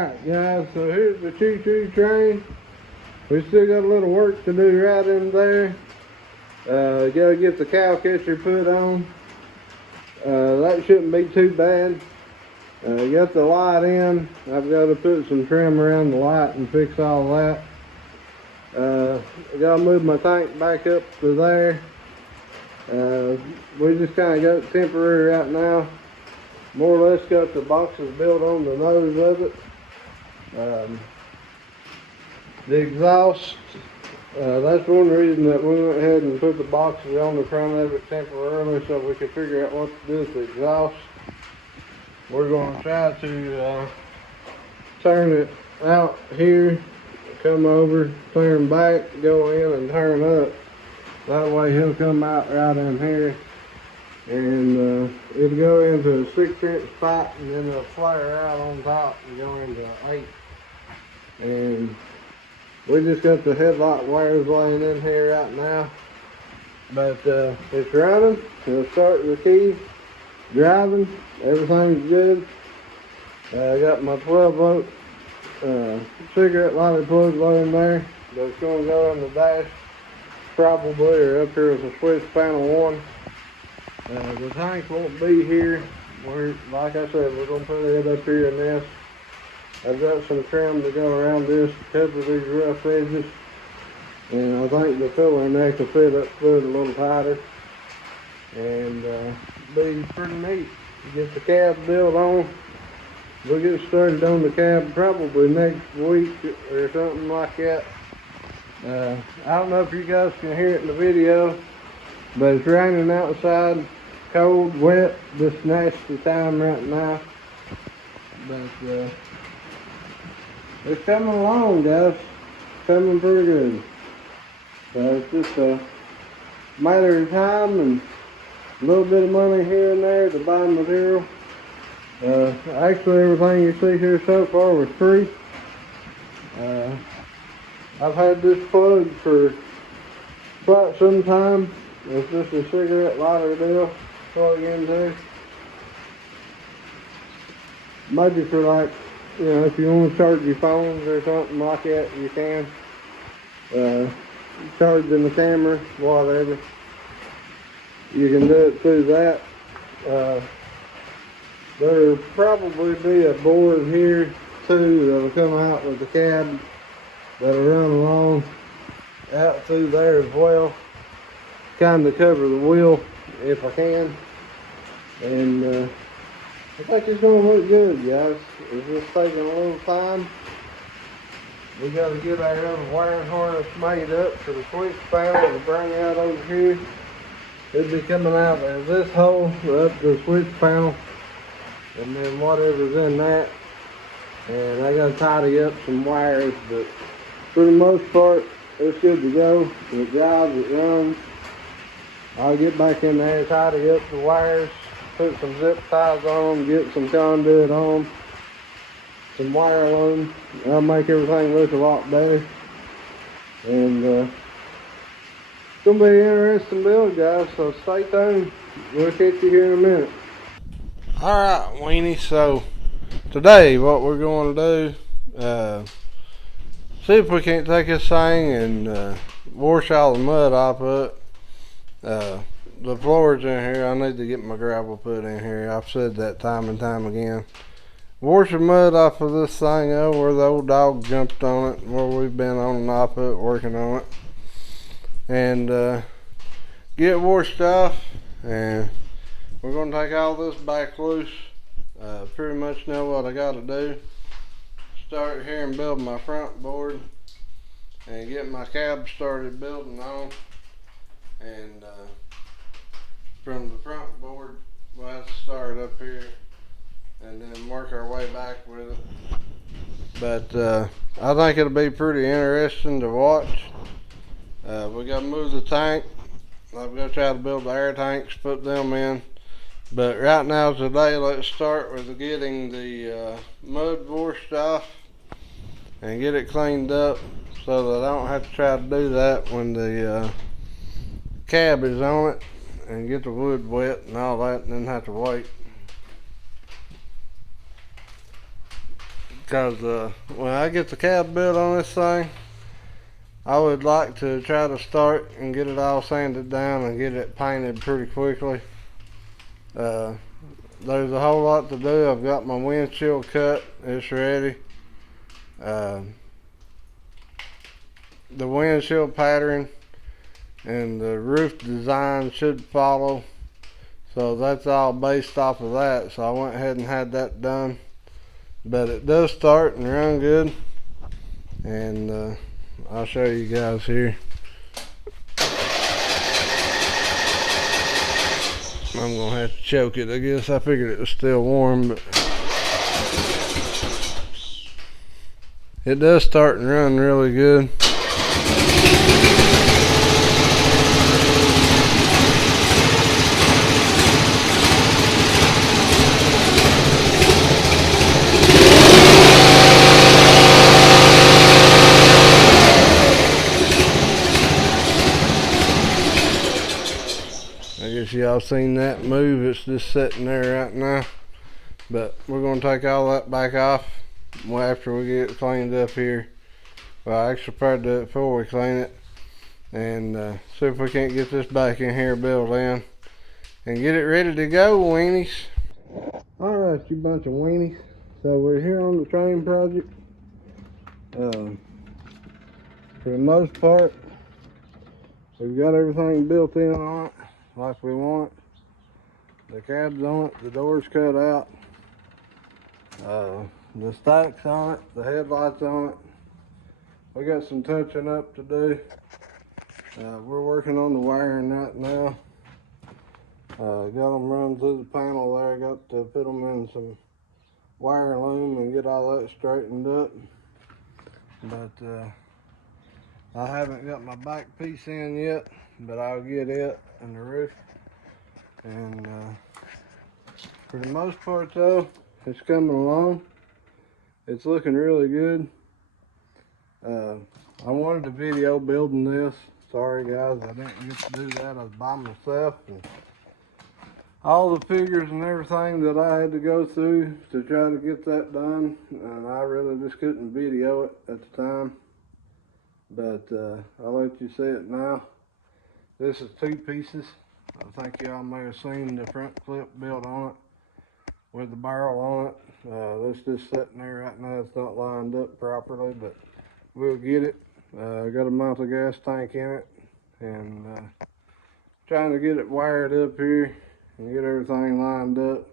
Alright guys, so here's the choo-choo train. We still got a little work to do right in there. Gotta get the cow catcher put on. That shouldn't be too bad. Got the light in. I've got to put some trim around the light and fix all that. I gotta move my tank back up to there. We just kind of got it temporary right now. More or less got the boxes built on the nose of it. The exhaust, that's one reason that we went ahead and put the boxes on the front of it temporarily, so we could figure out what to do with the exhaust. We're going to try to turn it out here, come over, turn back, go in and turn up. That way he'll come out right in here, and it'll go into a 6-inch pipe, and then it'll flare out on top and go into an 8. And we just got the headlight wires laying in here right now, but it's running. It'll start the key, driving, everything's good. I got my 12-volt cigarette lighter plug laying there that's going to go in the dash probably, or up here with a switch panel 1. The tank won't be here. Like I said, we're going to put it up here in this. I've got some trim to go around this, cover these rough edges, and I think the filler neck will fit up through it a little tighter, and be pretty neat. Get the cab built on. We'll get started on the cab probably next week or something like that. I don't know if you guys can hear it in the video, but it's raining outside, cold, wet, this nasty time right now. But it's coming along, guys. It's coming pretty good. So it's just a matter of time and a little bit of money here and there to buy material. Actually, everything you see here so far was free. I've had this plug for quite some time. It's just a cigarette lighter deal, plug into. Maybe for like, you know, if you want to charge your phones or something like that, you can. Charging the camera, whatever. You can do it through that. There'll probably be a board here too that'll come out with the cab that'll run along out through there as well. Kind of cover the wheel if I can. And I think it's going to look good, guys. It's just taking a little time. We got to get our other wiring harness made up for the switch panel to bring out over here. It'll be coming out of this hole up to the switch panel, and then whatever's in that. And I got to tidy up some wires, but for the most part, it's good to go. It drives, it runs. I'll get back in there, tidy up the wires, put some zip ties on, get some conduit on, some wire loom. That'll make everything look a lot better. And it's gonna be an interesting build, guys, so stay tuned. We'll catch you here in a minute. Alright, Weenie, so today what we're going to do, see if we can't take this thing and wash all the mud off it. The floors in here, I need to get my gravel put in here. I've said that time and time again. Wash the mud off of this thing where the old dog jumped on it, where we've been on and off it, working on it. And get it washed off, and we're going to take all this back loose. Pretty much know what I got to do. Start here and build my front board and get my cab started building on. And from the front board, we'll have to start up here and then work our way back with it. But I think it'll be pretty interesting to watch. We got to move the tank. I've got to try to build the air tanks, put them in. But right now today, let's start with getting the mud washed off and get it cleaned up so that I don't have to try to do that when the cab is on it and get the wood wet and all that, and then have to wait. because when I get the cab built on this thing, I would like to try to start and get it all sanded down and get it painted pretty quickly. There's a whole lot to do. I've got my windshield cut, it's ready. The windshield pattern and the roof design should follow, so that's all based off of that. So I went ahead and had that done, but it does start and run good, and I'll show you guys here. I'm gonna have to choke it, I guess. I figured it was still warm, but it does start and run really good. I guess y'all seen that move. It's just sitting there right now, but we're gonna take all that back off after we get it cleaned up here. Well, I actually probably do it before we clean it, and see if we can't get this back in here built in and get it ready to go, weenies. Alright, you bunch of weenies. So we're here on the train project. For the most part, we've got everything built in on it like we want it. The cab's on it, the door's cut out, the stacks on it, the headlights on it. We got some touching up to do. We're working on the wiring right now. Got them run through the panel there. Got to put them in some wire loom and get all that straightened up. But I haven't got my back piece in yet, but I'll get it and the roof. And for the most part though, it's coming along. It's looking really good. I wanted to video building this. Sorry guys, I didn't get to do that. I was by myself, and all the figures and everything that I had to go through to try to get that done, and I really just couldn't video it at the time. But I'll let you see it now. This is 2 pieces. I think y'all may have seen the front clip built on it with the barrel on it. That's just sitting there right now. It's not lined up properly, but we'll get it. Got to mount a gas tank in it, and trying to get it wired up here and get everything lined up.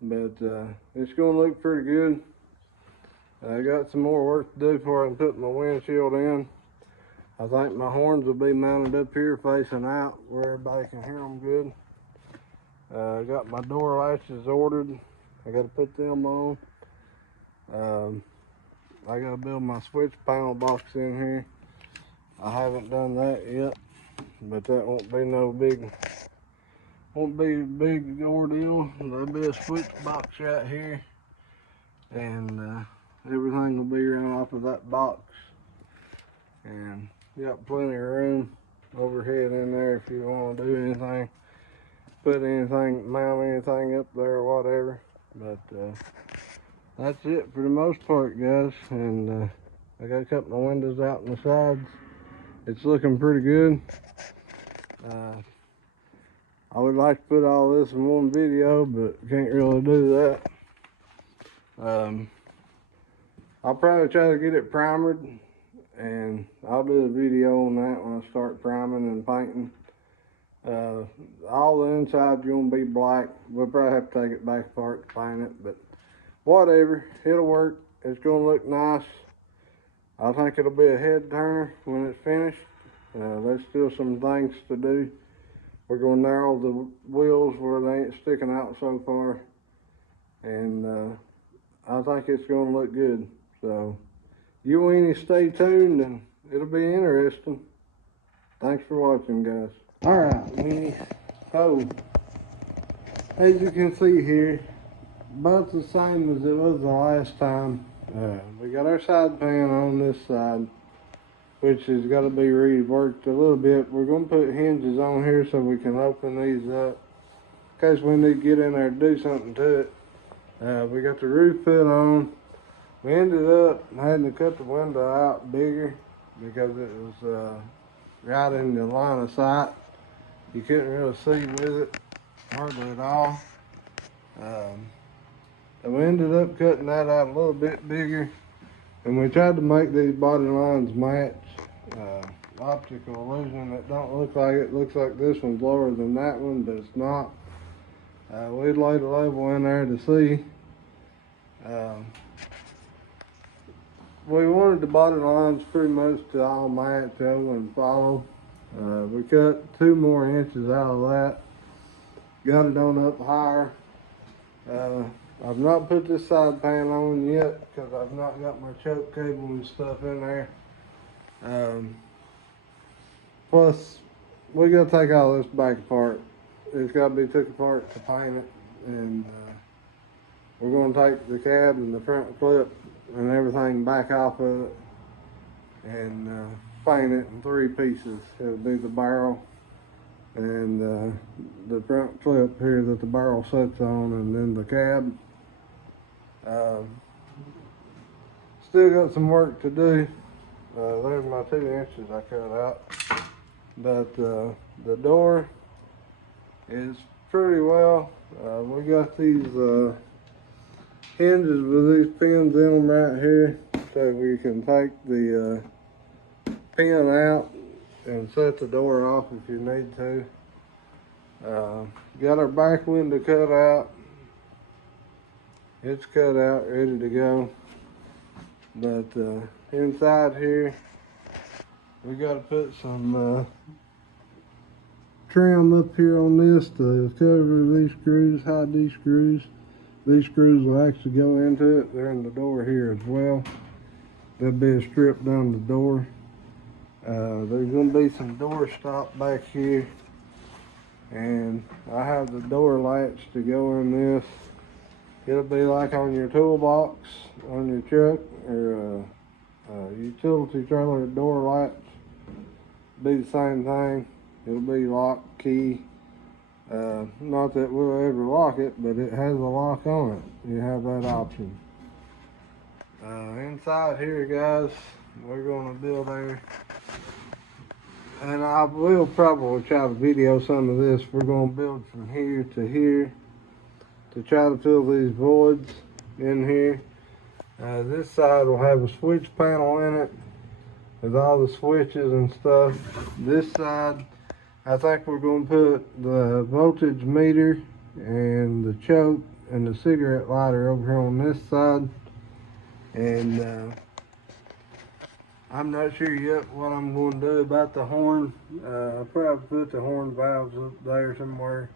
But it's going to look pretty good. I got some more work to do before I can put my windshield in. I think my horns will be mounted up here facing out where everybody can hear them good. I got my door latches ordered. I got to put them on. I got to build my switch panel box in here. I haven't done that yet, but that won't be no big, won't be a big ordeal. There'll be a switch box right here, and everything will be running off of that box. And got plenty of room overhead in there if you want to do anything, put anything, mount anything up there or whatever. But that's it for the most part, guys. And I got to cut my windows out on the sides. It's looking pretty good. I would like to put all this in one video, but can't really do that. I'll probably try to get it primered, and I'll do a video on that when I start priming and painting. All the inside's gonna be black. We'll probably have to take it back apart to paint it, but whatever, it'll work. It's gonna look nice. I think it'll be a head turner when it's finished. There's still some things to do. We're gonna narrow the wheels where they ain't sticking out so far, and I think it's gonna look good. So you weenies stay tuned, and it'll be interesting. Thanks for watching, guys. Alright, weenies. So as you can see here, about the same as it was the last time. We got our side pan on this side, which has got to be reworked a little bit. We're going to put hinges on here so we can open these up in case we need to get in there to do something to it. We got the roof put on. We ended up having to cut the window out bigger because it was right in the line of sight. You couldn't really see with it hardly at all. And we ended up cutting that out a little bit bigger, and we tried to make these body lines match. Optical illusion, it don't look like it. Looks like this one's lower than that one, but it's not. We laid a level in there to see. We wanted the body lines pretty much to all match over and follow. We cut 2 more inches out of that. Got it on up higher. I've not put this side pan on yet because I've not got my choke cable and stuff in there. Plus, we got to take all this back apart. It's got to be took apart to paint it, and we're going to take the cab and the front clip and everything back off of it and paint it in 3 pieces. It'll be the barrel and the front clip here that the barrel sits on, and then the cab. Still got some work to do. There's my 2 inches I cut out. But the door is pretty well. We got these hinges with these pins in them right here, so we can take the pin out and set the door off if you need to. Got our back window cut out. It's cut out, ready to go. But inside here, we got to put some trim up here on this to cover these screws, hide these screws. These screws will actually go into it. They're in the door here as well. There'll be a strip down the door. There's going to be some door stop back here. And I have the door latch to go in this. It'll be like on your toolbox, on your truck, or utility trailer door latch. Be the same thing. It'll be lock, key. Not that we'll ever lock it, but it has a lock on it. You have that option. Inside here, guys, we're going to build there. And I will probably try to video some of this. We're going to build from here to here to try to fill these voids in here. This side will have a switch panel in it with all the switches and stuff. This side, I think we're going to put the voltage meter and the choke and the cigarette lighter over here on this side. And I'm not sure yet what I'm going to do about the horn. I'll probably put the horn valves up there somewhere.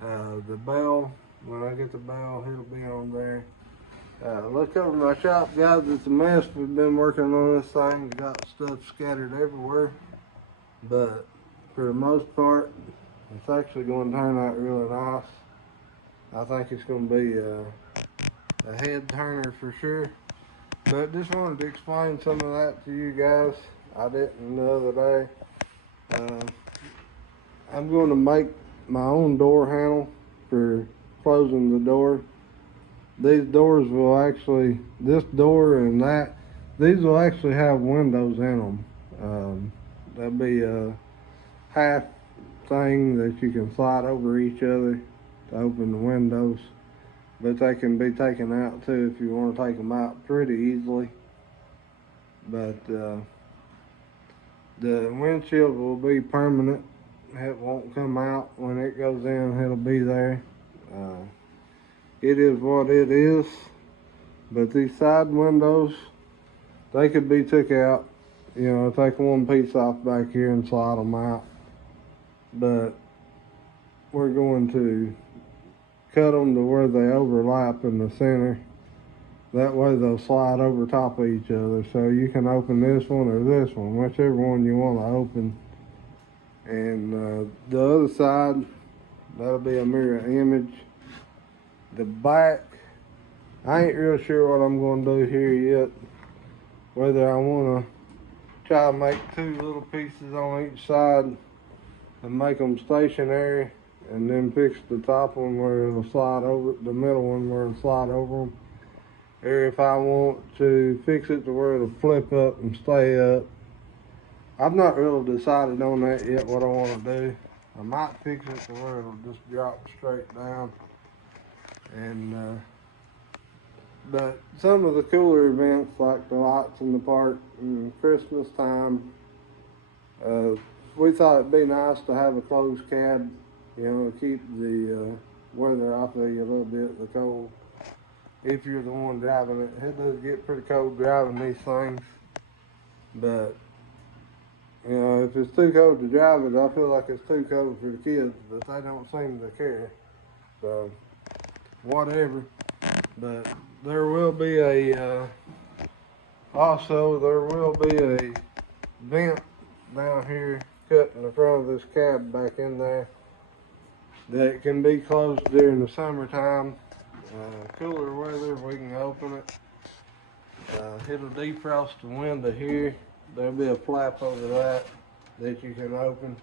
The bell, when I get the bell, it'll be on there. Look over my shop, guys. It's a mess. We've been working on this thing. Got stuff scattered everywhere. But for the most part, it's actually going to turn out really nice. I think it's going to be a head turner for sure. But just wanted to explain some of that to you guys. I didn't the other day. I'm going to make my own door handle for closing the door. These doors will actually, this door and that, these will actually have windows in them. There'll be a half thing that you can slide over each other to open the windows. But they can be taken out too if you want to take them out pretty easily. But the windshield will be permanent. It won't come out when it goes in. It'll be there. It is what it is. But these side windows, they could be took out. You know, take one piece off back here and slide them out. But we're going to cut them to where they overlap in the center. That way they'll slide over top of each other. So you can open this one or this one, whichever one you want to open. And the other side, that'll be a mirror image. The back, I ain't real sure what I'm going to do here yet. Whether I want to try to make 2 little pieces on each side and make them stationary, and then fix the top one where it'll slide over, the middle one where it'll slide over them. or if I want to fix it to where it'll flip up and stay up. I've not really decided on that yet, what I want to do. I might fix it to where it'll just drop straight down. And but some of the cooler events, like the lights in the park and Christmas time, we thought it'd be nice to have a closed cab, you know, to keep the weather off of you a little bit, the cold. If you're the one driving it, it does get pretty cold driving these things. But you know, if it's too cold to drive it, I feel like it's too cold for the kids, but they don't seem to care. So whatever. But there will be a also there will be a vent down here cut in the front of this cab back in there that can be closed during the summertime. Cooler weather, we can open it. It'll defrost the window here. There'll be a flap over that you can open.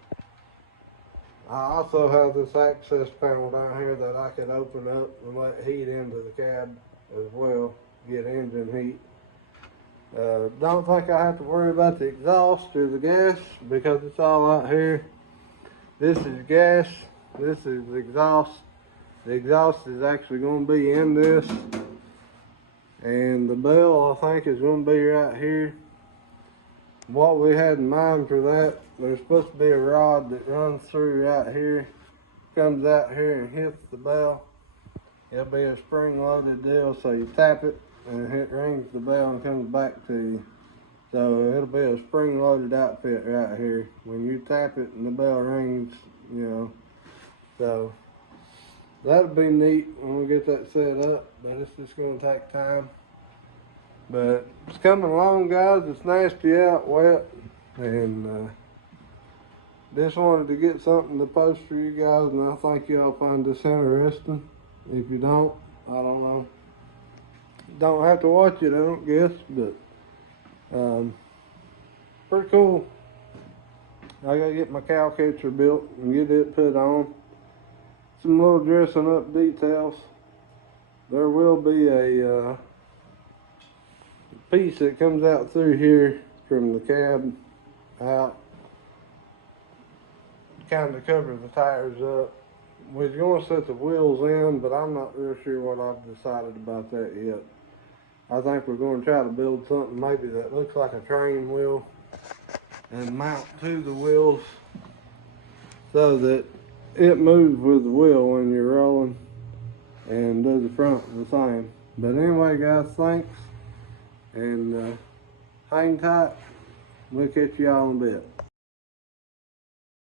I also have this access panel down here that I can open up and let heat into the cab as well, get engine heat. Don't think I have to worry about the exhaust or the gas because it's all out here. This is gas, this is exhaust. The exhaust is actually going to be in this, and the bell I think is going to be right here. What we had in mind for that, there's supposed to be a rod that runs through right here, comes out here and hits the bell. It'll be a spring-loaded deal, so you tap it and it rings the bell and comes back to you. So it'll be a spring-loaded outfit right here. When you tap it and the bell rings, you know. So that'll be neat when we get that set up, but it's just going to take time. But it's coming along, guys. It's nasty out, wet, and just wanted to get something to post for you guys, and I think y'all find this interesting. If you don't, I don't know. Don't have to watch it, I don't guess, but pretty cool. I gotta get my cow catcher built and get it put on. Some little dressing up details. There will be a piece that comes out through here from the cab out, kind of cover the tires up. We're going to set the wheels in, but I'm not real sure what I've decided about that yet. I think we're going to try to build something maybe that looks like a train wheel and mount to the wheels so that it moves with the wheel when you're rolling and does the front the same. But anyway, guys, thanks. And hang tight. We'll catch y'all in a bit.